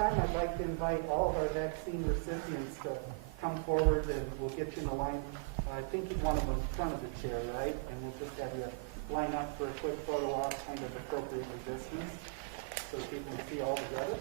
time, I'd like to invite all of our vaccine recipients to come forward, and we'll get you in the line. I think you'd want them in front of the chair, right? And we'll just have you line up for a quick photo op, kind of appropriately distance, so people can see all together.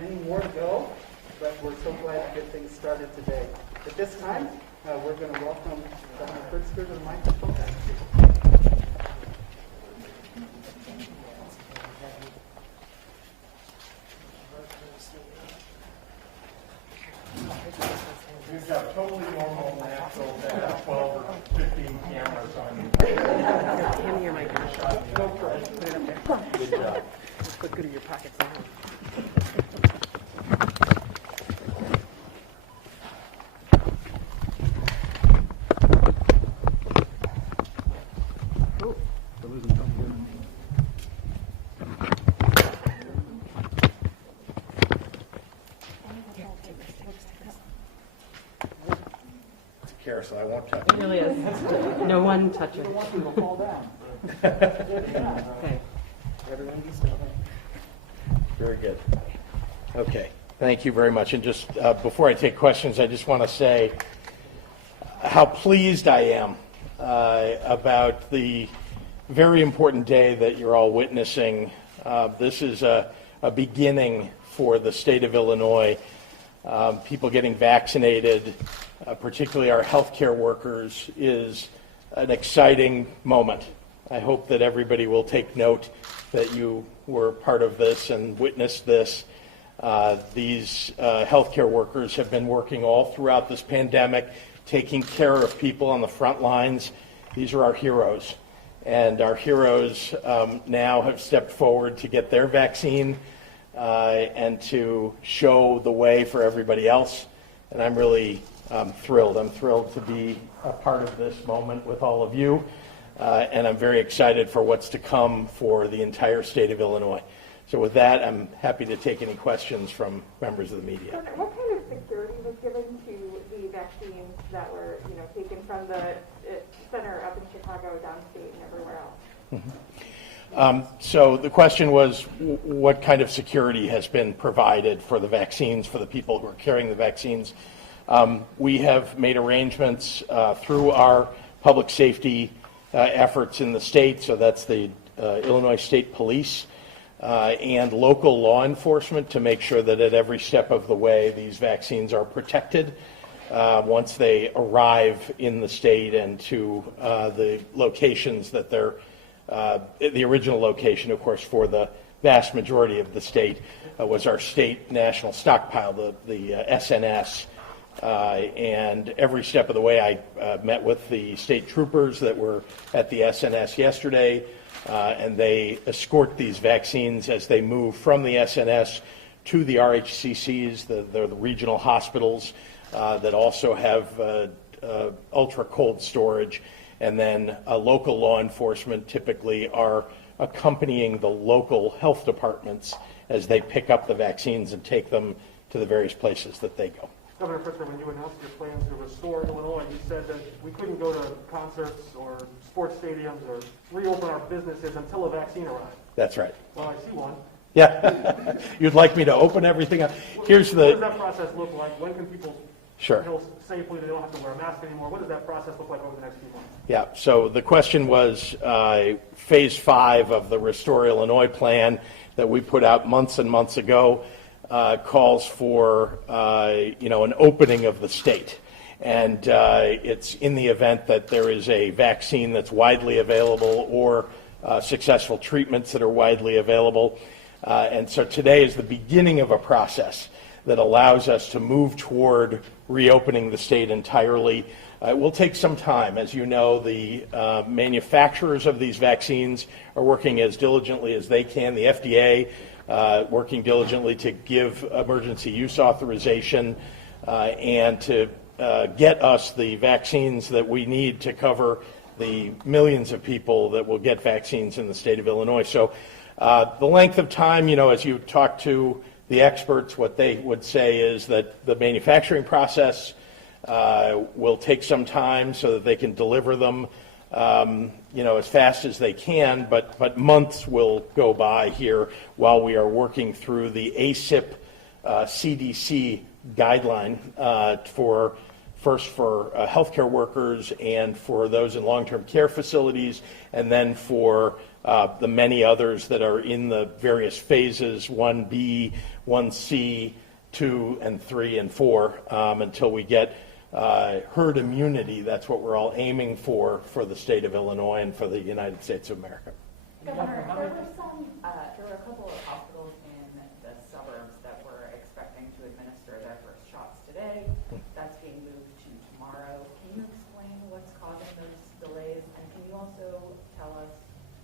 Many more to go, but we're so glad to get things started today. At this time, we're going to welcome Governor Pritzker to the microphone. We've got totally normal, natural, 12 or 15 cameras on you. Hand me your microphone. No problem. Put it up there. Good job. Put good in your pockets now. So I won't touch It really is. No one touch it. You don't want them to fall down. Okay. Everyone be still. Very good. Okay. Thank you very much. And just before I take questions, I just want to say how pleased I am about the very important day that you're all witnessing. This is a beginning for the state of Illinois. People getting vaccinated, particularly our healthcare workers, is an exciting moment. I hope that everybody will take note that you were part of this and witnessed this. These healthcare workers have been working all throughout this pandemic, taking care of people on the front lines. These are our heroes. And our heroes now have stepped forward to get their vaccine and to show the way for everybody else. And I'm really thrilled. I'm thrilled to be a part of this moment with all of you. And I'm very excited for what's to come for the entire state of Illinois. So with that, I'm happy to take any questions from members of the media. What kind of security was given to the vaccines that were, taken from the center up in Chicago, downstate, and everywhere else? So the question was, what kind of security has been provided for the vaccines, for the people who are carrying the vaccines? We have made arrangements through our public safety efforts in the state, so that's the Illinois State Police and local law enforcement, to make sure that at every step of the way these vaccines are protected once they arrive in the state and to the locations that they're the original location, of course, for the vast majority of the state was our state national stockpile, the SNS. And every step of the way, I met with the state troopers that were at the SNS yesterday, and they escort these vaccines as they move from the SNS to the RHCCs, the regional hospitals that also have ultra cold storage. And then local law enforcement typically are accompanying the local health departments as they pick up the vaccines and take them to the various places that they go. Governor Pritzker, when you announced your plans to restore Illinois, you said that we couldn't go to concerts or sports stadiums or reopen our businesses until a vaccine arrived. That's right. Well, I see one. Yeah. You'd like me to open everything up? Here's What does that process look like? When can people Sure. feel safely they don't have to wear a mask anymore? What does that process look like over the next few months? Yeah, so the question was phase 5 of the Restore Illinois plan that we put out months and months ago calls for an opening of the state. And it's in the event that there is a vaccine that's widely available or successful treatments that are widely available. And so today is the beginning of a process that allows us to move toward reopening the state entirely. It will take some time. As you know, the manufacturers of these vaccines are working as diligently as they can. The FDA working diligently to give emergency use authorization and to get us the vaccines that we need to cover the millions of people that will get vaccines in the state of Illinois. So the length of time, as you talk to the experts, what they would say is that the manufacturing process will take some time so that they can deliver them, as fast as they can, but months will go by here while we are working through the ACIP CDC guideline for healthcare workers and for those in long-term care facilities, and then for the many others that are in the various phases, 1B, 1C, 2 and 3 and 4, until we get herd immunity. That's what we're all aiming for the state of Illinois and for the United States of America. Governor, there were a couple of hospitals in the suburbs that were expecting to administer their first shots today. That's being moved to tomorrow. Can you explain what's causing those delays? And can you also tell us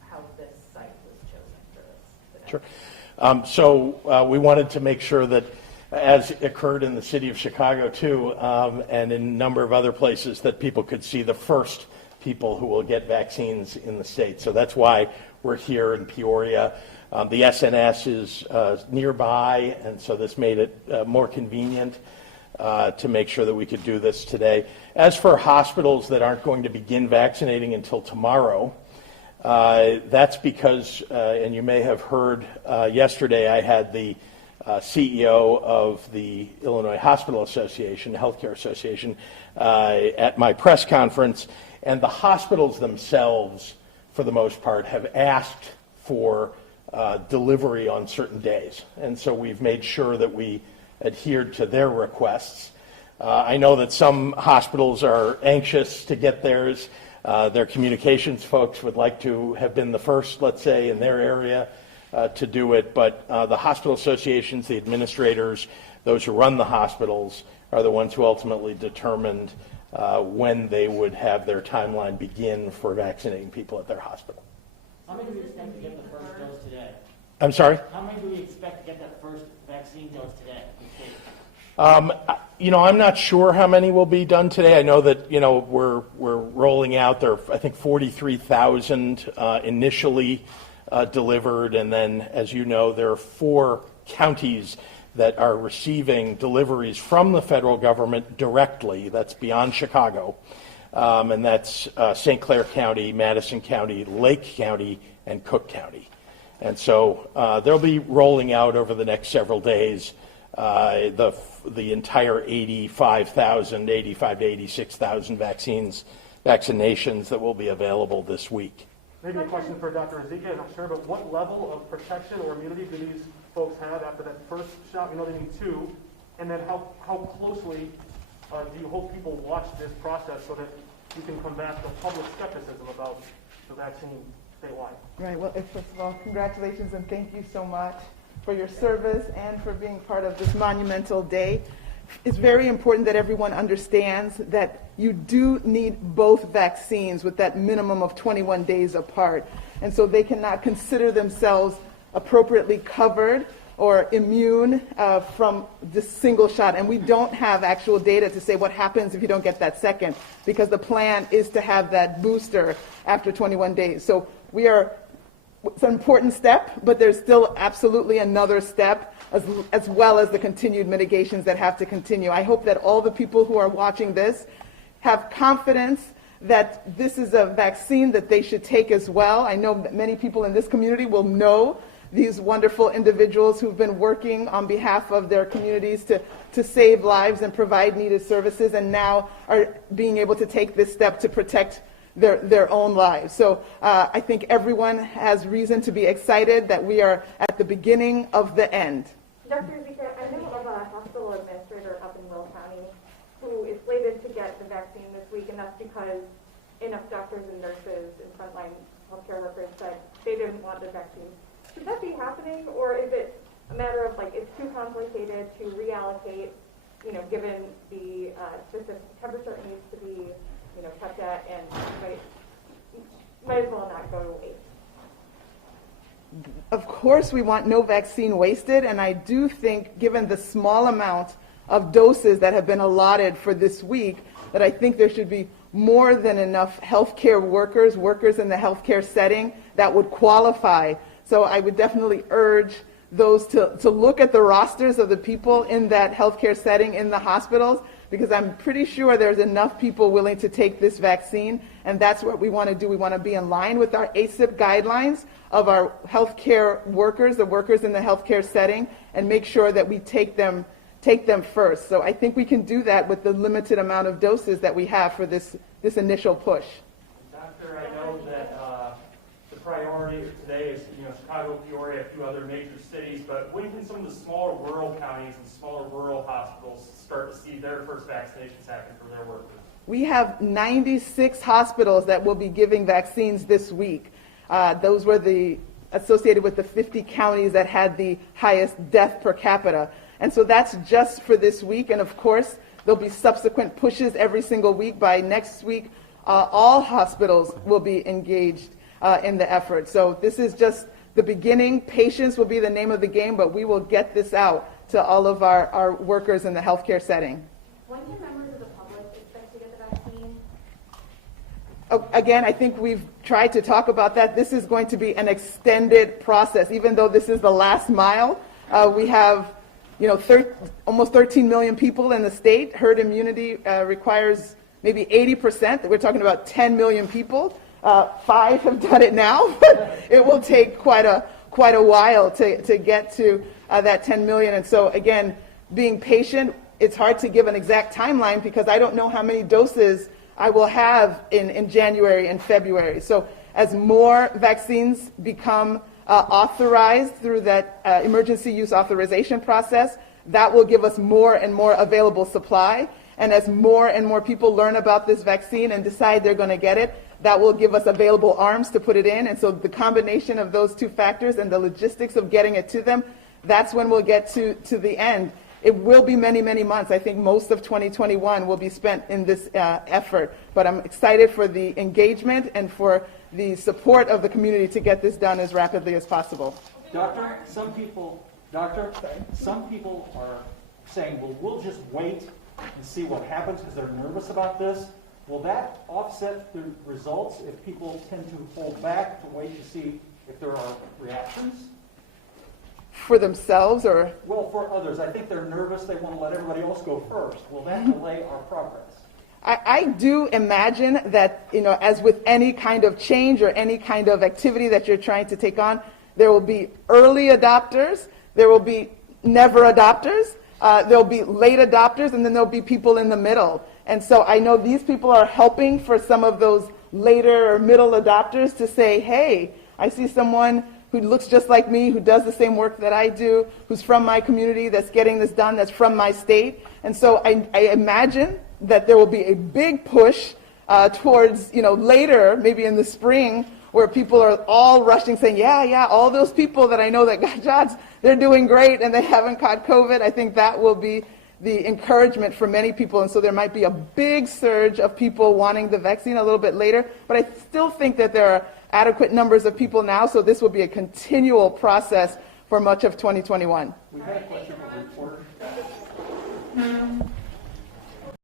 how this site was chosen for this today? Sure. So we wanted to make sure that, as occurred in the city of Chicago too, and in a number of other places, that people could see the first people who will get vaccines in the state. So that's why we're here in Peoria. The SNS is nearby, and so this made it more convenient to make sure that we could do this today. As for hospitals that aren't going to begin vaccinating until tomorrow, that's because, and you may have heard yesterday, I had the CEO of the Illinois Hospital Association, Healthcare Association, at my press conference, and the hospitals themselves, for the most part, have asked for delivery on certain days. And so we've made sure that we adhered to their requests. I know that some hospitals are anxious to get theirs. Their communications folks would like to have been the first, let's say, in their area to do it, but the hospital associations, the administrators, those who run the hospitals are the ones who ultimately determined when they would have their timeline begin for vaccinating people at their hospital. How many do we expect to get the first dose today? I'm sorry? How many do we expect to get that first vaccine dose today? I'm not sure how many will be done today. I know that, we're rolling out there, I think 43,000 initially delivered, and then, as you know, there are 4 counties that are receiving deliveries from the federal government directly. That's beyond Chicago, and that's St. Clair County, Madison County, Lake County, and Cook County. And so they'll be rolling out over the next several days the entire 85 to 86,000 vaccinations that will be available this week. Maybe a question for Dr. Ezike, I'm not sure, but what level of protection or immunity do these folks have after that first shot? We know they need 2. And then how closely do you hope people watch this process so that you can combat the public skepticism about the vaccine statewide? Right. Well, first of all, congratulations and thank you so much for your service and for being part of this monumental day. It's very important that everyone understands that you do need both vaccines with that minimum of 21 days apart. And so they cannot consider themselves appropriately covered or immune from this single shot. And we don't have actual data to say what happens if you don't get that second, because the plan is to have that booster after 21 days. So it's an important step, but there's still absolutely another step, as well as the continued mitigations that have to continue. I hope that all the people who are watching this have confidence that this is a vaccine that they should take as well. I know that many people in this community will know these wonderful individuals who've been working on behalf of their communities to save lives and provide needed services, and now are being able to take this step to protect their own lives. So I think everyone has reason to be excited that we are at the beginning of the end. Dr. Ezike, I know of a hospital administrator up in Will County who is slated to get the vaccine this week, and that's because enough doctors and nurses and frontline healthcare workers said they didn't want the vaccine. Should that be happening, or is it a matter of like it's too complicated to reallocate, given the just the temperature it needs to be, kept at, and might as well not go to waste? Of course, we want no vaccine wasted, and I do think, given the small amount of doses that have been allotted for this week, that I think there should be more than enough healthcare workers in the healthcare setting that would qualify. So I would definitely urge those to look at the rosters of the people in that healthcare setting in the hospitals, because I'm pretty sure there's enough people willing to take this vaccine, and that's what we want to do. We want to be in line with our ACIP guidelines of our healthcare workers, the workers in the healthcare setting, and make sure that we take them first. So I think we can do that with the limited amount of doses that we have for this initial push. Doctor, I know that the priority today is, Chicago, Peoria, a few other major cities, but when can some of the smaller rural counties and smaller rural hospitals start to see their first vaccinations happen for their workers? We have 96 hospitals that will be giving vaccines this week. Those were associated with the 50 counties that had the highest death per capita. And so that's just for this week. And of course, there'll be subsequent pushes every single week. By next week, all hospitals will be engaged in the effort. So this is just the beginning. Patience will be the name of the game, but we will get this out to all of our workers in the healthcare setting. When can members of the public expect to get the vaccine? Again, I think we've tried to talk about that. This is going to be an extended process. Even though this is the last mile, we have almost 13 million people in the state. Herd immunity requires maybe 80%. We're talking about 10 million people. 5 have done it now. It will take quite a while to get to that 10 million. And so again, being patient, it's hard to give an exact timeline because I don't know how many doses I will have in January and February. So as more vaccines become authorized through that emergency use authorization process, that will give us more and more available supply. And as more and more people learn about this vaccine and decide they're going to get it, that will give us available arms to put it in. And so the combination of those two factors and the logistics of getting it to them, that's when we'll get to the end. It will be many, many months. I think most of 2021 will be spent in this effort. But I'm excited for the engagement and for the support of the community to get this done as rapidly as possible. Doctor, some people are saying, well, we'll just wait and see what happens because they're nervous about this. Will that offset the results if people tend to hold back to wait to see if there are reactions? For themselves or? Well, for others. I think they're nervous. They want to let everybody else go first. Will that delay our progress? I do imagine that, as with any kind of change or any kind of activity that you're trying to take on, there will be early adopters, there will be never adopters, there'll be late adopters, and then there'll be people in the middle. And so I know these people are helping for some of those later or middle adopters to say, hey, I see someone who looks just like me, who does the same work that I do, who's from my community, that's getting this done, that's from my state. And so I imagine that there will be a big push towards, later, maybe in the spring, where people are all rushing saying, yeah, all those people that I know that got shots, they're doing great and they haven't caught COVID. I think that will be the encouragement for many people. And so there might be a big surge of people wanting the vaccine a little bit later. But I still think that there are adequate numbers of people now. So this will be a continual process for much of 2021. We had a question from the reporter.